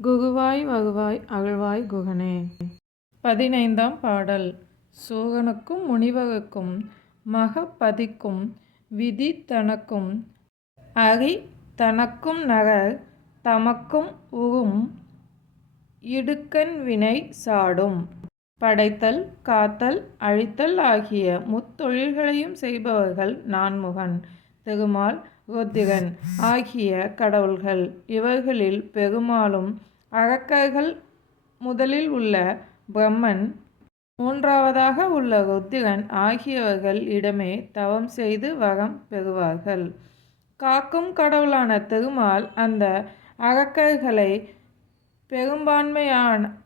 குகுவாய் வகுவாய் அகழ்வாய் குகனே. 15ஆம் பாடல். சூகனுக்கும் முனிவகுக்கும் மகபதிக்கும் விதி தனக்கும் அரி தனக்கும் நகர் தமக்கும் உறும் இடுக்கண் வினை சாடும். படைத்தல் காத்தல் அழித்தல் ஆகிய முத்தொழில்களையும் செய்பவர்கள் நான்முகன் திருமால் ருத்திரன் ஆகிய கடவுள்கள். இவர்களில் பெருமாளும் அரக்கர்கள் முதலில் உள்ள பிரம்மன் மூன்றாவதாக உள்ள ருத்திரன் ஆகியவர்கள் இடமே தவம் செய்து வரம் பெறுவார்கள். காக்கும் கடவுளான திருமால் அந்த அரக்கர்களை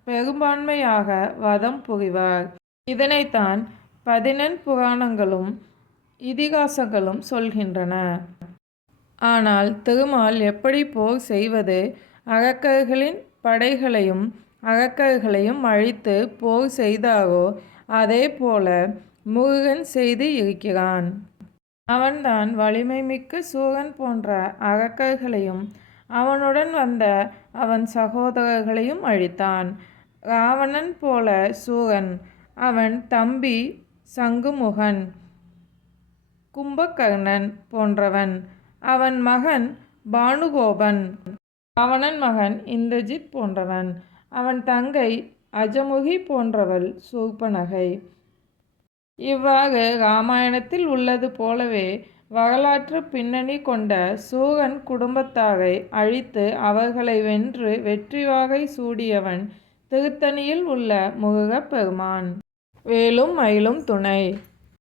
பெரும்பான்மையாக வதம் புரிவார். இதனைத்தான் 14 புராணங்களும் இதிகாசங்களும் சொல்கின்றன. ஆனால் திருமால் எப்படி போர் செய்வது, அரக்கர்களின் படைகளையும் அரக்கர்களையும் அழித்து போர் செய்தாரோ அதே போல முருகன் செய்து இருக்கிறான். அவன்தான் வலிமை மிக்க சூரன் போன்ற அரக்கர்களையும் அவனுடன் வந்த அவன் சகோதரர்களையும் அழித்தான். ராவணன் போல சூரன், அவன் தம்பி சங்குமுகன், கும்பகர்ணன் போன்றவன், அவன் மகன் பானுகோபன், ராவணன் மகன் இந்திரஜித் போன்றவன், அவன் தங்கை அஜமுகி போன்றவள் சூர்பனகை. இவ்வாறு இராமாயணத்தில் உள்ளது போலவே வரலாற்று பின்னணி கொண்ட சூரன் குடும்பத்தாரை அழித்து அவர்களை வென்று வெற்றி வாகை சூடியவன் திருத்தணியில் உள்ள முருகப் பெருமான். வேலும் மயிலும் துணை.